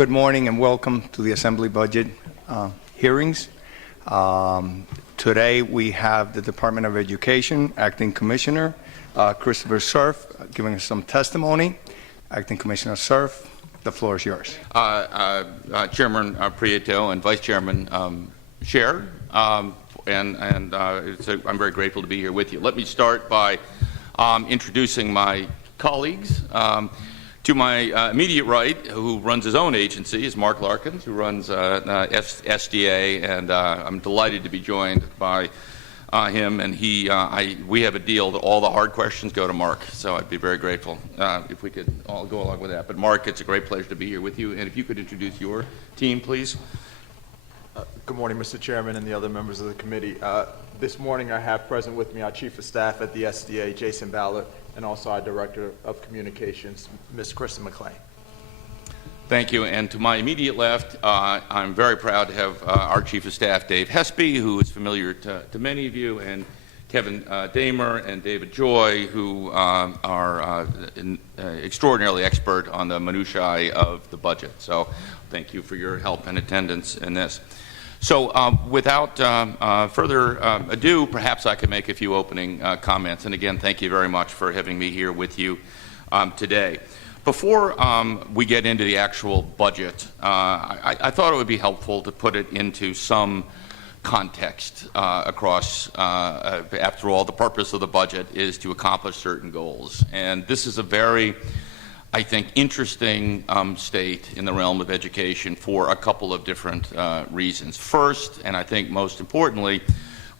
Good morning and welcome to the Assembly Budget hearings. Today we have the Department of Education Acting Commissioner Christopher Cerf giving us some testimony. Acting Commissioner Cerf, the floor is yours. Chairman Prieto and Vice Chairman Scher, I'm very grateful to be here with you. Let me start by introducing my colleagues. To my immediate right, who runs his own agency, is Mark Larkins, who runs SDA, and I'm delighted to be joined by him. And we have a deal that all the hard questions go to Mark, so I'd be very grateful if we could all go along with that. But Mark, it's a great pleasure to be here with you, and if you could introduce your team, please. Good morning, Mr. Chairman and the other members of the committee. This morning I have present with me our Chief of Staff at the SDA, Jason Ballard, and also our Director of Communications, Ms. Kristen McLean. Thank you. And to my immediate left, I'm very proud to have our Chief of Staff, Dave Hespy, who is familiar to many of you, and Kevin Damer and David Joy, who are extraordinarily expert on the minutiae of the budget. So thank you for your help and attendance in this. So without further ado, perhaps I could make a few opening comments. And again, thank you very much for having me here with you today. Before we get into the actual budget, I thought it would be helpful to put it into some context across, after all, the purpose of the budget is to accomplish certain goals. And this is a very, I think, interesting state in the realm of education for a couple of different reasons. First, and I think most importantly,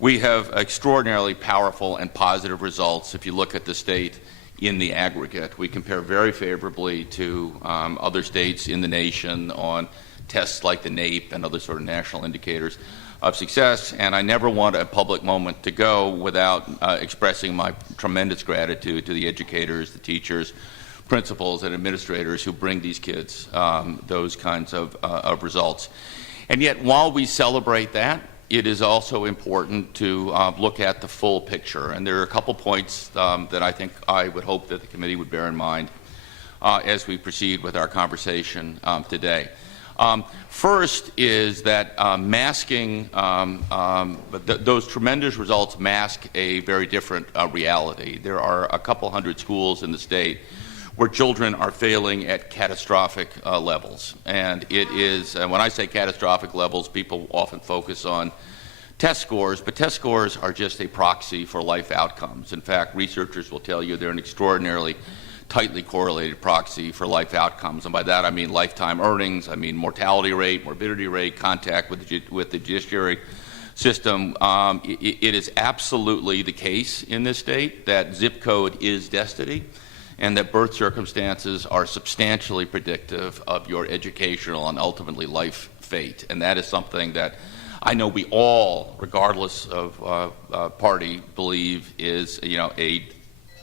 we have extraordinarily powerful and positive results if you look at the state in the aggregate. We compare very favorably to other states in the nation on tests like the NAEP and other sort of national indicators of success, and I never want a public moment to go without expressing my tremendous gratitude to the educators, the teachers, principals, and administrators who bring these kids those kinds of results. And yet, while we celebrate that, it is also important to look at the full picture. And there are a couple points that I would hope that the committee would bear in mind as we proceed with our conversation today. First is that those tremendous results mask a very different reality. There are a couple hundred schools in the state where children are failing at catastrophic levels. And it is, when I say catastrophic levels, people often focus on test scores, but test scores are just a proxy for life outcomes. In fact, researchers will tell you they're an extraordinarily tightly correlated proxy for life outcomes. And by that I mean lifetime earnings, I mean mortality rate, morbidity rate, contact with the judiciary system. It is absolutely the case in this state that zip code is destiny, and that birth circumstances are substantially predictive of your educational and ultimately life fate. And that is something that I know we all, regardless of party, believe is a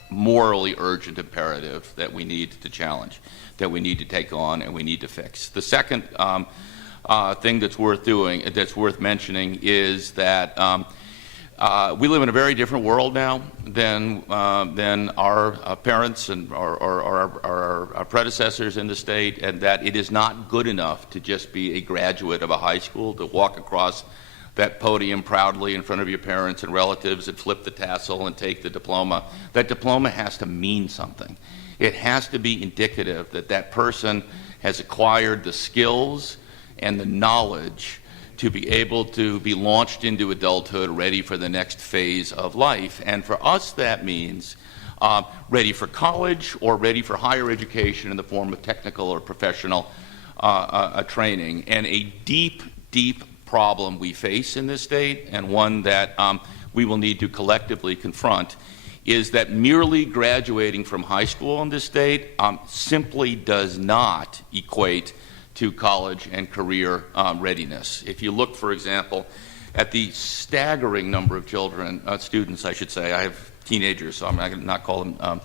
morally urgent imperative that we need to challenge, that we need to take on, and we need to fix. The second thing that's worth mentioning is that we live in a very different world now than our parents and our predecessors in the state, and that it is not good enough to just be a graduate of a high school, to walk across that podium proudly in front of your parents and relatives and flip the tassel and take the diploma. That diploma has to mean something. It has to be indicative that that person has acquired the skills and the knowledge to be able to be launched into adulthood, ready for the next phase of life. And for us, that means ready for college or ready for higher education in the form of technical or professional training. And a deep, deep problem we face in this state, and one that we will need to collectively confront, is that merely graduating from high school in this state simply does not equate to college and career readiness. If you look, for example, at the staggering number of students, I should say, I have teenagers, so I'm not going to not call them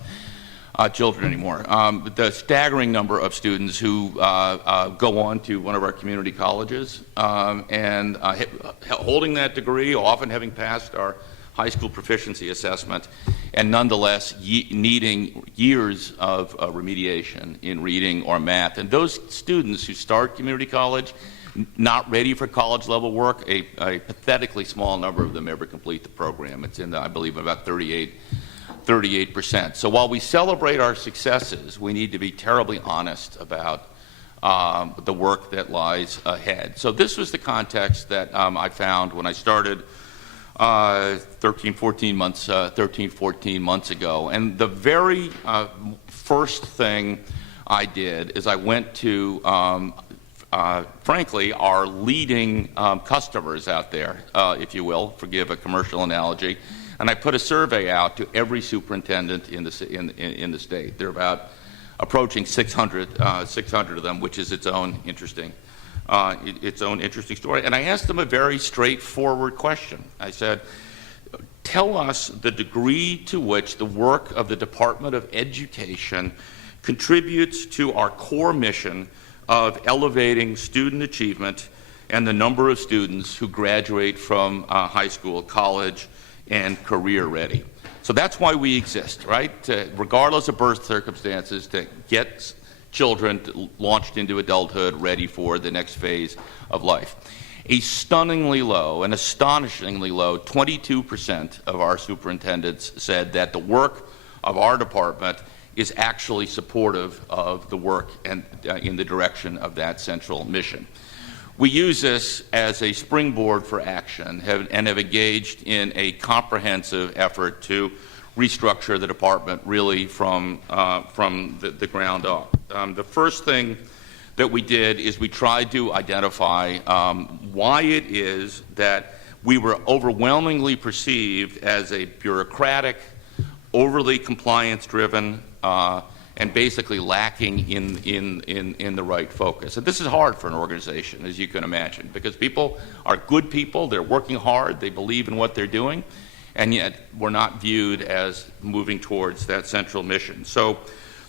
children anymore. The staggering number of students who go on to one of our community colleges and holding that degree, often having passed our high school proficiency assessment, and nonetheless needing years of remediation in reading or math. And those students who start community college not ready for college level work, a pathetically small number of them ever complete the program. It's in, I believe, about 38%. So while we celebrate our successes, we need to be terribly honest about the work that lies ahead. So this was the context that I found when I started 13, 14 months ago. And the very first thing I did is I went to, frankly, our leading customers out there, if you will, forgive a commercial analogy, and I put a survey out to every superintendent in the state. There are about approaching 600 of them, which is its own interesting story. And I asked them a very straightforward question. I said, tell us the degree to which the work of the Department of Education contributes to our core mission of elevating student achievement and the number of students who graduate from high school, college, and career ready. So that's why we exist, right? Regardless of birth circumstances, to get children launched into adulthood ready for the next phase of life. A stunningly low, an astonishingly low, 22% of our superintendents said that the work of our department is actually supportive of the work and in the direction of that central mission. We use this as a springboard for action and have engaged in a comprehensive effort to restructure the department really from the ground up. The first thing that we did is we tried to identify why it is that we were overwhelmingly perceived as a bureaucratic, overly compliance-driven, and basically lacking in the right focus. And this is hard for an organization, as you can imagine, because people are good people, they're working hard, they believe in what they're doing, and yet we're not viewed as moving towards that central mission. So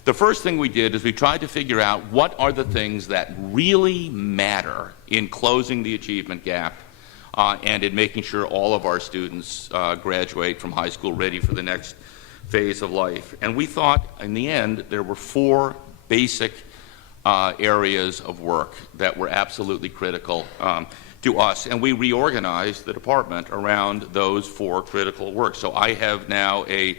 the first thing we did is we tried to figure out what are the things that really matter in closing the achievement gap and in making sure all of our students graduate from high school ready for the next phase of life. And we thought, in the end, there were four basic areas of work that were absolutely critical to us, and we reorganized the department around those four critical work. So I have now a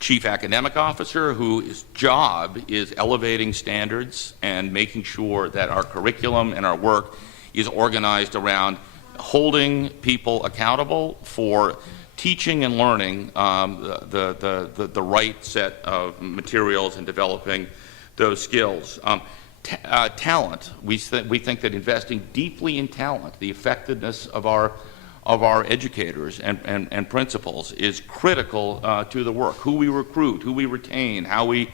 chief academic officer whose job is elevating standards and making sure that our curriculum and our work is organized around holding people accountable for teaching and learning the right set of materials and developing those skills. Talent, we think that investing deeply in talent, the effectiveness of our educators and principals is critical to the work. Who we recruit, who we retain, how we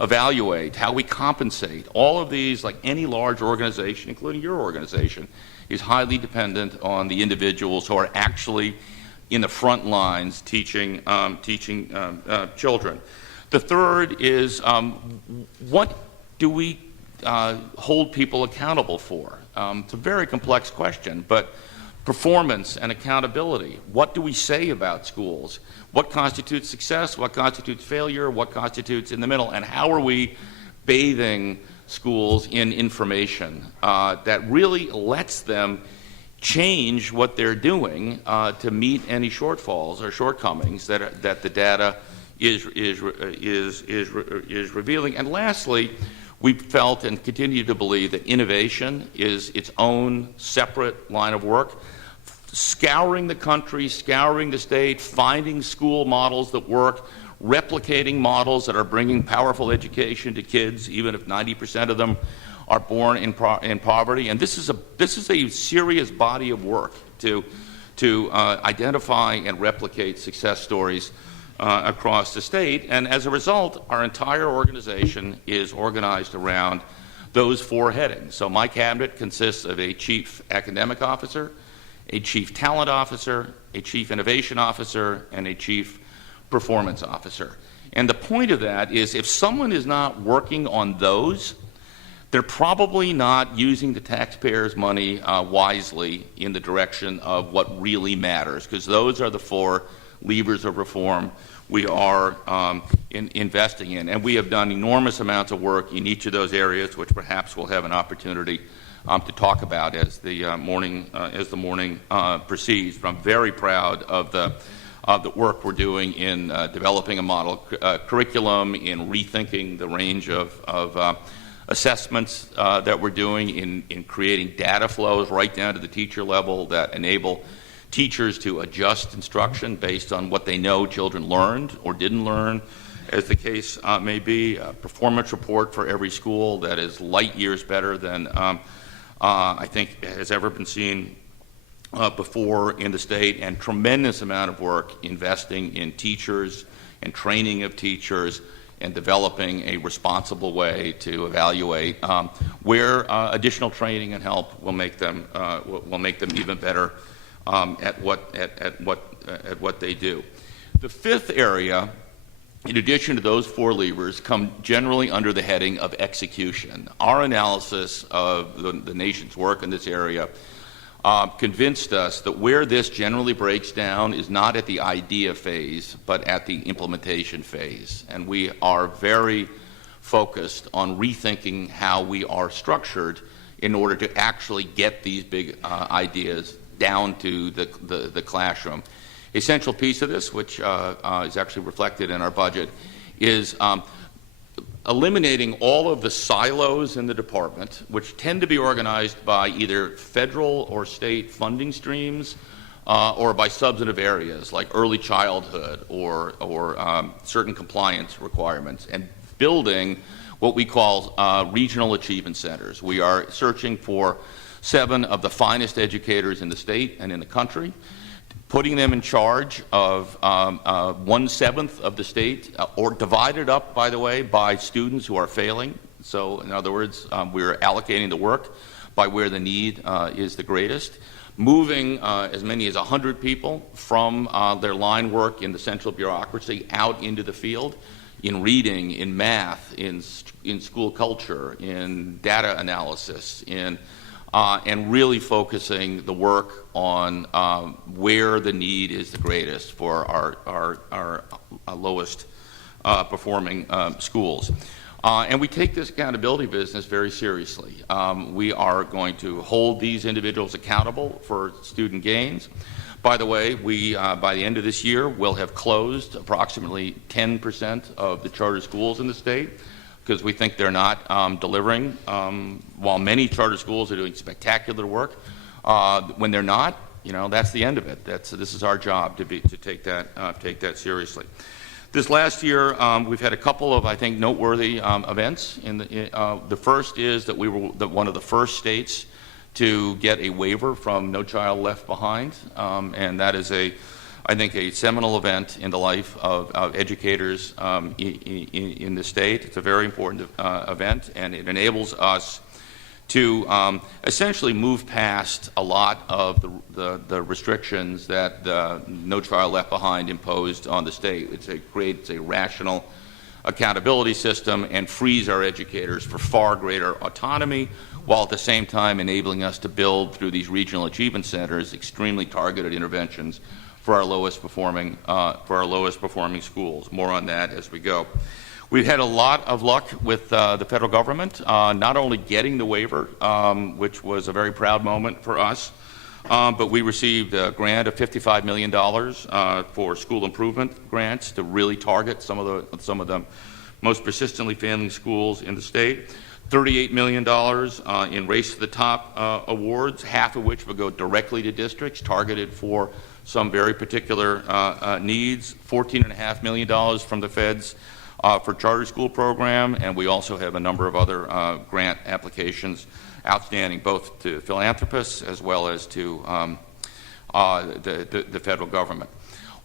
evaluate, how we compensate. All of these, like any large organization, including your organization, is highly dependent on the individuals who are actually in the front lines teaching children. The third is what do we hold people accountable for? It's a very complex question, but performance and accountability. What do we say about schools? What constitutes success? What constitutes failure? What constitutes in the middle? And how are we bathing schools in information that really lets them change what they're doing to meet any shortfalls or shortcomings that the data is revealing? And lastly, we felt and continue to believe that innovation is its own separate line of work. Scouring the country, scouring the state, finding school models that work, replicating models that are bringing powerful education to kids, even if 90% of them are born in poverty. And this is a serious body of work to identify and replicate success stories across the state. And as a result, our entire organization is organized around those four headings. So my cabinet consists of a chief academic officer, a chief talent officer, a chief innovation officer, and a chief performance officer. And the point of that is if someone is not working on those, they're probably not using the taxpayers' money wisely in the direction of what really matters, because those are the four levers of reform we are investing in. And we have done enormous amounts of work in each of those areas, which perhaps we'll have an opportunity to talk about as the morning proceeds. But I'm very proud of the work we're doing in developing a model curriculum, in rethinking the range of assessments that we're doing, in creating data flows right down to the teacher level that enable teachers to adjust instruction based on what they know children learned or didn't learn, as the case may be. A performance report for every school that is light years better than I think has ever been seen before in the state, and tremendous amount of work investing in teachers and training of teachers and developing a responsible way to evaluate where additional training and help will make them even better at what they do. The fifth area, in addition to those four levers, come generally under the heading of execution. Our analysis of the nation's work in this area convinced us that where this generally breaks down is not at the idea phase, but at the implementation phase. And we are very focused on rethinking how we are structured in order to actually get these big ideas down to the classroom. A central piece of this, which is actually reflected in our budget, is eliminating all of the silos in the department, which tend to be organized by either federal or state funding streams or by substantive areas like early childhood or certain compliance requirements, and building what we call regional achievement centers. We are searching for 7 of the finest educators in the state and in the country, putting them in charge of 1/7 of the state, or divided up, by the way, by students who are failing. So, in other words, we're allocating the work by where the need is the greatest, moving as many as 100 people from their line work in the central bureaucracy out into the field, in reading, in math, in school culture, in data analysis, and really focusing the work on where the need is the greatest for our lowest performing schools. And we take this accountability business very seriously. We are going to hold these individuals accountable for student gains. By the way, we, by the end of this year, will have closed approximately 10% of the charter schools in the state, because we think they're not delivering. While many charter schools are doing spectacular work, when they're not, that's the end of it. This is our job to take that seriously. This last year, we've had a couple of, I think, noteworthy events. The first is that we were one of the first states to get a waiver from No Child Left Behind, and that is I think a seminal event in the life of educators in the state. It's a very important event, and it enables us to essentially move past a lot of the restrictions that No Child Left Behind imposed on the state. It creates a rational accountability system and frees our educators for far greater autonomy, while at the same time enabling us to build through these regional achievement centers extremely targeted interventions for our lowest performing schools. More on that as we go. We've had a lot of luck with the federal government, not only getting the waiver, which was a very proud moment for us, but we received a grant of $55 million for school improvement grants to really target some of the most persistently failing schools in the state. $38 million in Race to the Top awards, half of which will go directly to districts targeted for some very particular needs. $14.5 million from the feds for charter school program, and we also have a number of other grant applications outstanding, both to philanthropists as well as to the federal government.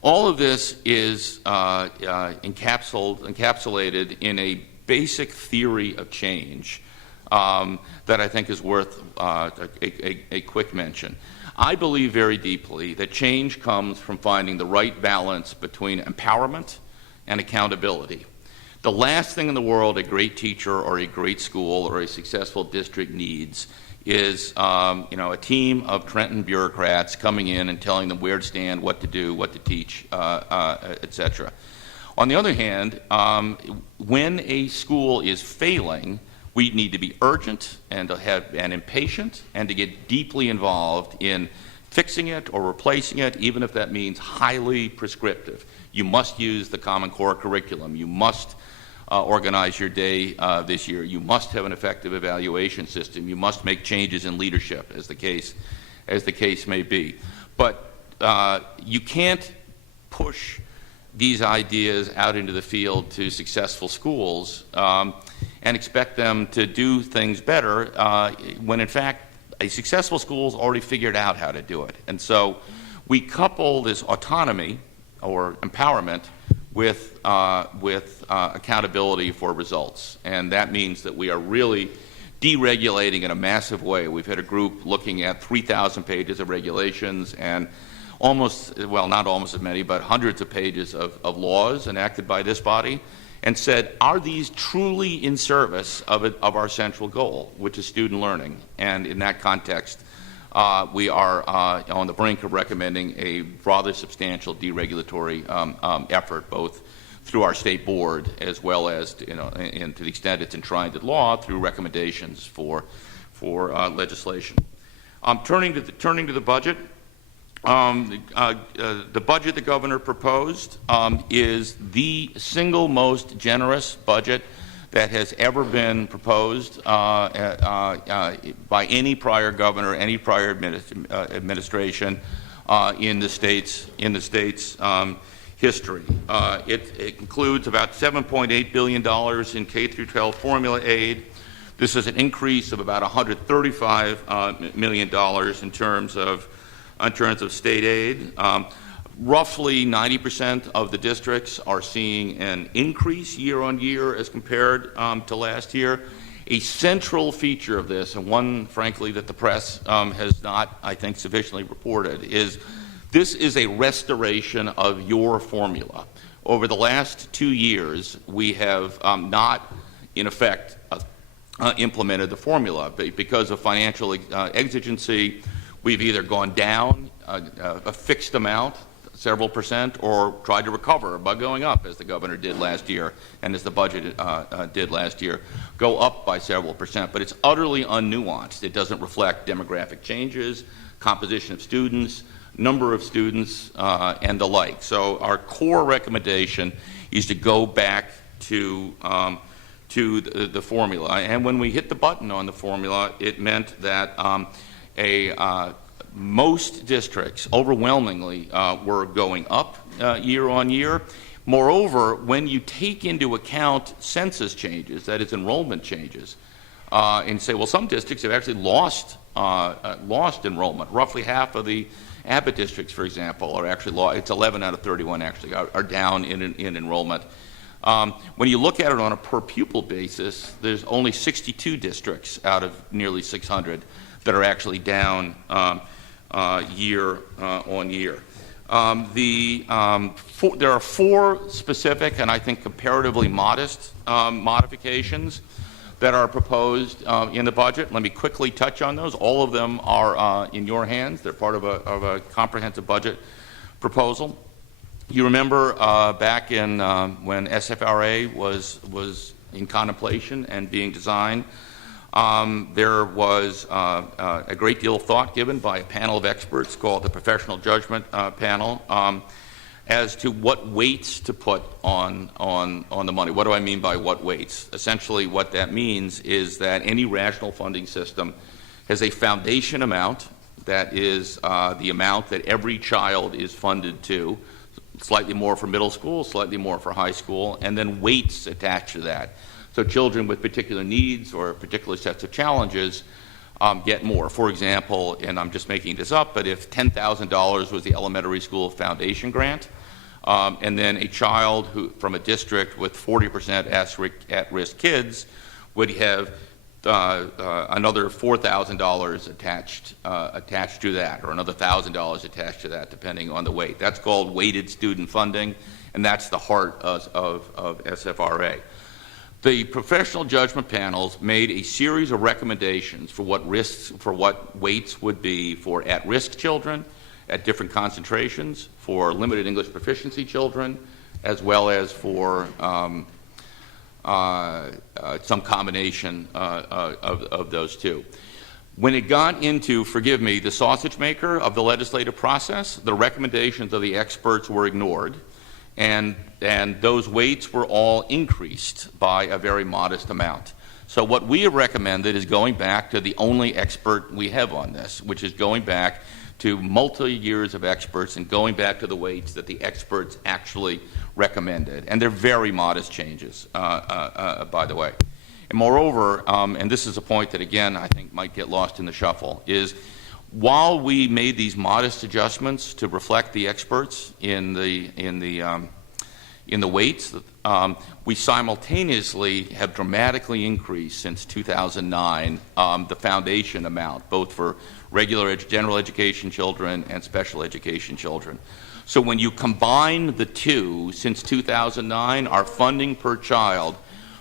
All of this is encapsulated in a basic theory of change that I think is worth a quick mention. I believe very deeply that change comes from finding the right balance between empowerment and accountability. The last thing in the world a great teacher or a great school or a successful district needs is a team of Trenton bureaucrats coming in and telling them where to stand, what to do, what to teach, etc. On the other hand, when a school is failing, we need to be urgent and impatient and to get deeply involved in fixing it or replacing it, even if that means highly prescriptive. You must use the Common Core curriculum. You must organize your day this year. You must have an effective evaluation system. You must make changes in leadership, as the case may be. But you can't push these ideas out into the field to successful schools and expect them to do things better when, in fact, a successful school's already figured out how to do it. And so we couple this autonomy or empowerment with accountability for results. And that means that we are really deregulating in a massive way. We've had a group looking at 3,000 pages of regulations and not almost as many, but hundreds of pages of laws enacted by this body, and said, are these truly in service of our central goal, which is student learning? And in that context, we are on the brink of recommending a rather substantial deregulatory effort, both through our state board as well as, and to the extent it's enshrined in law, through recommendations for legislation. Turning to the budget. The budget the governor proposed is the single most generous budget that has ever been proposed by any prior governor, any prior administration in the state's history. It includes about $7.8 billion in K-12 formula aid. This is an increase of about $135 million in terms of state aid. Roughly 90% of the districts are seeing an increase year on year as compared to last year. A central feature of this, and one, frankly, that the press has not, I think, sufficiently reported, is this is a restoration of your formula. Over the last 2 years, we have not, in effect, implemented the formula. Because of financial exigency, we've either gone down a fixed amount, several percent, or tried to recover by going up, as the governor did last year and as the budget did last year, go up by several percent. But it's utterly unnuanced. It doesn't reflect demographic changes, composition of students, number of students, and the like. So our core recommendation is to go back to the formula. And when we hit the button on the formula, it meant that most districts overwhelmingly were going up year on year. Moreover, when you take into account census changes, that is enrollment changes, and say, well, some districts have actually lost enrollment. Roughly half of the Abbott districts, for example, are actually it's 11 out of 31 actually are down in enrollment. When you look at it on a per pupil basis, there's only 62 districts out of nearly 600 that are actually down year on year. There are 4 specific and I think comparatively modest modifications that are proposed in the budget. Let me quickly touch on those. All of them are in your hands. They're part of a comprehensive budget proposal. You remember back in when SFRA was in contemplation and being designed, there was a great deal of thought given by a panel of experts called the Professional Judgment Panel as to what weights to put on the money. What do I mean by what weights? Essentially what that means is that any rational funding system has a foundation amount that is the amount that every child is funded to, slightly more for middle school, slightly more for high school, and then weights attached to that. So children with particular needs or particular sets of challenges get more. For example, and I'm just making this up, but if $10,000 was the elementary school foundation grant, and then a child from a district with 40% at-risk kids would have another $4,000 attached to that, or another $1,000 attached to that, depending on the weight. That's called weighted student funding, and that's the heart of SFRA. The professional judgment panels made a series of recommendations for what weights would be for at-risk children at different concentrations, for limited English proficiency children, as well as for some combination of those two. When it got into, forgive me, the sausage maker of the legislative process, the recommendations of the experts were ignored, and those weights were all increased by a very modest amount. So what we have recommended is going back to the only expert we have on this, which is going back to multi-years of experts and going back to the weights that the experts actually recommended. And they're very modest changes, by the way. And moreover, and this is a point that, again, I think might get lost in the shuffle, is while we made these modest adjustments to reflect the experts in the weights, we simultaneously have dramatically increased since 2009 the foundation amount, both for regular general education children and special education children. So when you combine the two, since 2009, our funding per child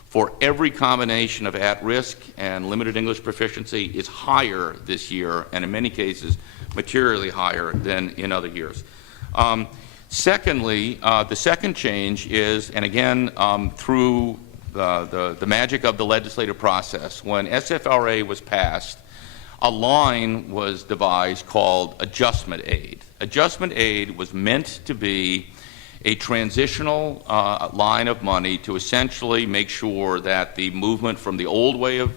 for every combination of at-risk and limited English proficiency is higher this year, and in many cases materially higher than in other years. Secondly, the second change is, and again through the magic of the legislative process, when SFRA was passed, a line was devised called adjustment aid. Adjustment aid was meant to be a transitional line of money to essentially make sure that the movement from the old way of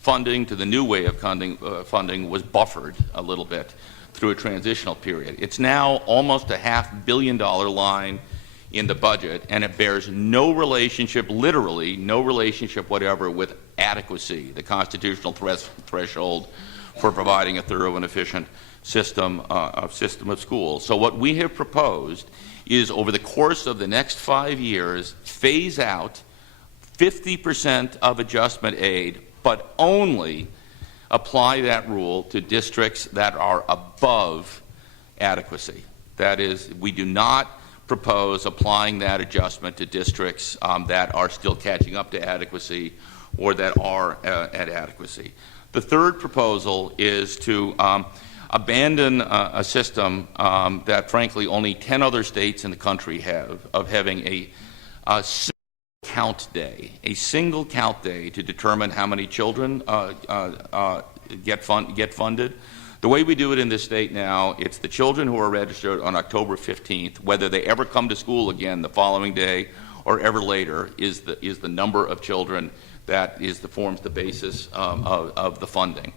funding to the new way of funding was buffered a little bit through a transitional period. It's now almost a $500 million line in the budget, and it bears no relationship, literally no relationship whatever, with adequacy, the constitutional threshold for providing a thorough and efficient system of schools. So what we have proposed is, over the course of the next 5 years, phase out 50% of adjustment aid, but only apply that rule to districts that are above adequacy. That is, we do not propose applying that adjustment to districts that are still catching up to adequacy or that are at adequacy. The third proposal is to abandon a system that, frankly, only 10 other states in the country have, of having a single count day to determine how many children get funded. The way we do it in this state now, it's the children who are registered on October 15th, whether they ever come to school again the following day or ever later, is the number of children that forms the basis of the funding.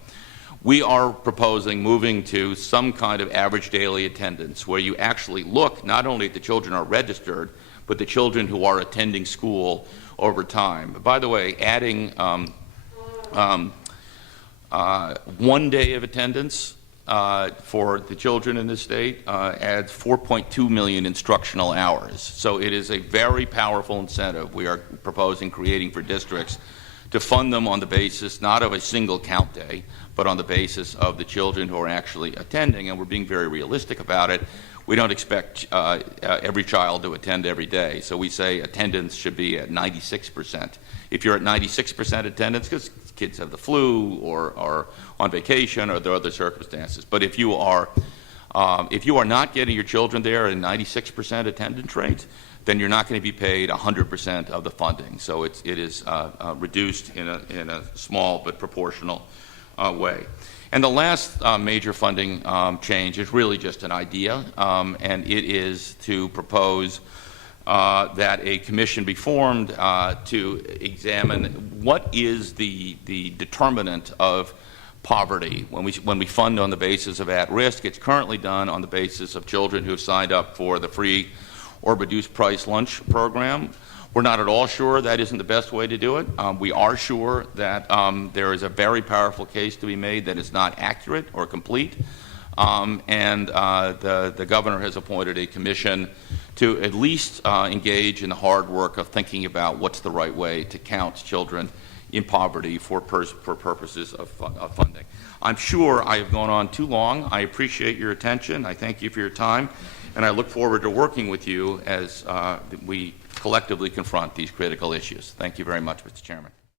We are proposing moving to some kind of average daily attendance, where you actually look not only at the children who are registered, but the children who are attending school over time. By the way, adding 1 day of attendance for the children in this state adds 4.2 million instructional hours. So it is a very powerful incentive we are proposing creating for districts to fund them on the basis not of a single count day, but on the basis of the children who are actually attending, and we're being very realistic about it. We don't expect every child to attend every day, so we say attendance should be at 96%. If you're at 96% attendance, because kids have the flu or are on vacation or there are other circumstances, but if you are not getting your children there at a 96% attendance rate, then you're not going to be paid 100% of the funding. So it is reduced in a small but proportional way. And the last major funding change is really just an idea, and it is to propose that a commission be formed to examine what is the determinant of poverty. When we fund on the basis of at-risk, it's currently done on the basis of children who have signed up for the free or reduced price lunch program. We're not at all sure that isn't the best way to do it. We are sure that there is a very powerful case to be made that it's not accurate or complete, and the governor has appointed a commission to at least engage in the hard work of thinking about what's the right way to count children in poverty for purposes of funding. I'm sure I have gone on too long. I appreciate your attention. I thank you for your time. and I look forward to working with you as we collectively confront these critical issues. Thank you very much, Mr. Chairman.